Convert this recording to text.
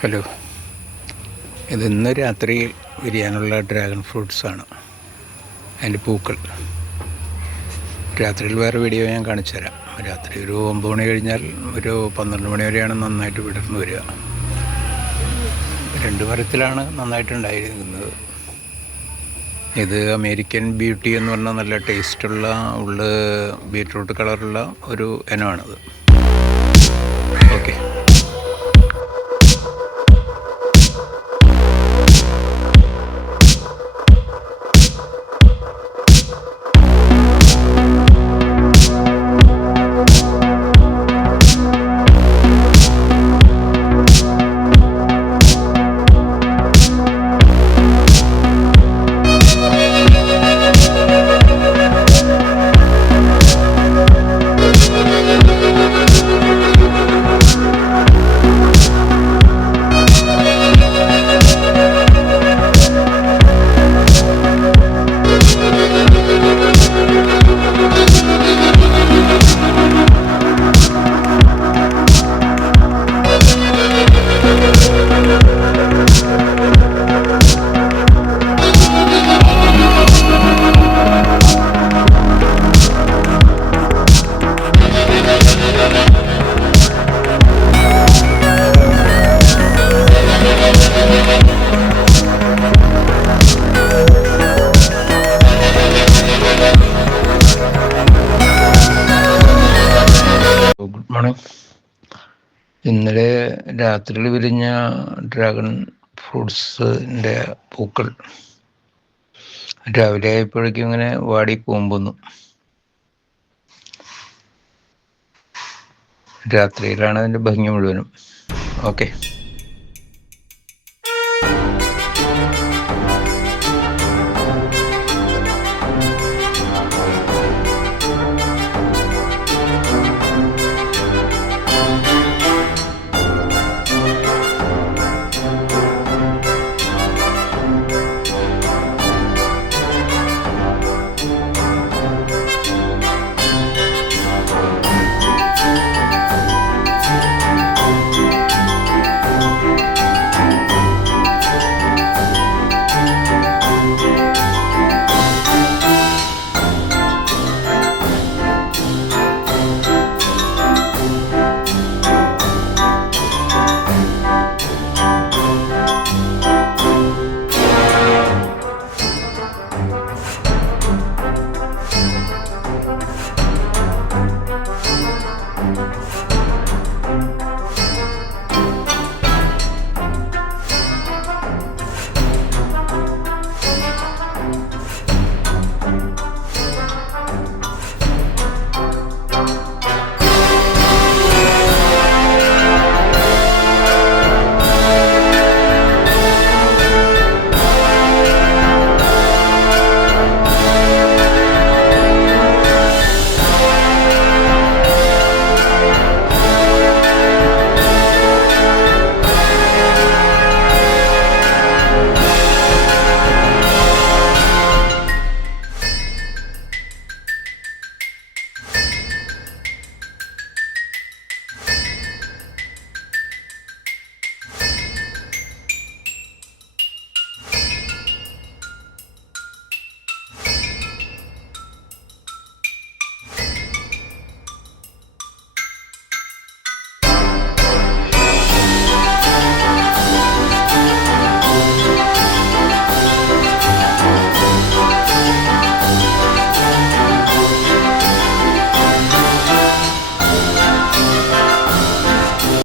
Hello. ഇത് ഇന്ന് രാത്രി വിരിയാനുള്ള ഡ്രാഗൺ ഫ്രൂട്ട്സാണ് അതിന്റെ പൂക്കൾ. രാത്രിയിൽ വേറെ വീഡിയോ ഞാൻ കാണിച്ചു തരാം. രാത്രി ഒരു ഒമ്പത് മണി കഴിഞ്ഞാൽ ഒരു പന്ത്രണ്ട് മണി വരെയാണ് നന്നായിട്ട് വിടർന്നു വരിക. രണ്ട് മരത്തിലാണ് നന്നായിട്ടുണ്ടായിരിക്കുന്നത് ഇത് അമേരിക്കൻ ബ്യൂട്ടി എന്ന് പറഞ്ഞാൽ നല്ല ടേസ്റ്റുള്ള ഉള്ള് ബീട്രൂട്ട് കളറുള്ള ഒരു ഇനമാണിത്. ഓക്കെ. ഇന്നലെ രാത്രിയിൽ വിരിഞ്ഞ ഡ്രാഗൺ ഫ്രൂട്ട്സിന്റെ പൂക്കൾ രാവിലെ ആയപ്പോഴേക്കും ഇങ്ങനെ വാടി കൂമ്പുന്നു രാത്രിയിലാണ് അതിന്റെ ഭംഗി മുഴുവനും. ഓക്കെ.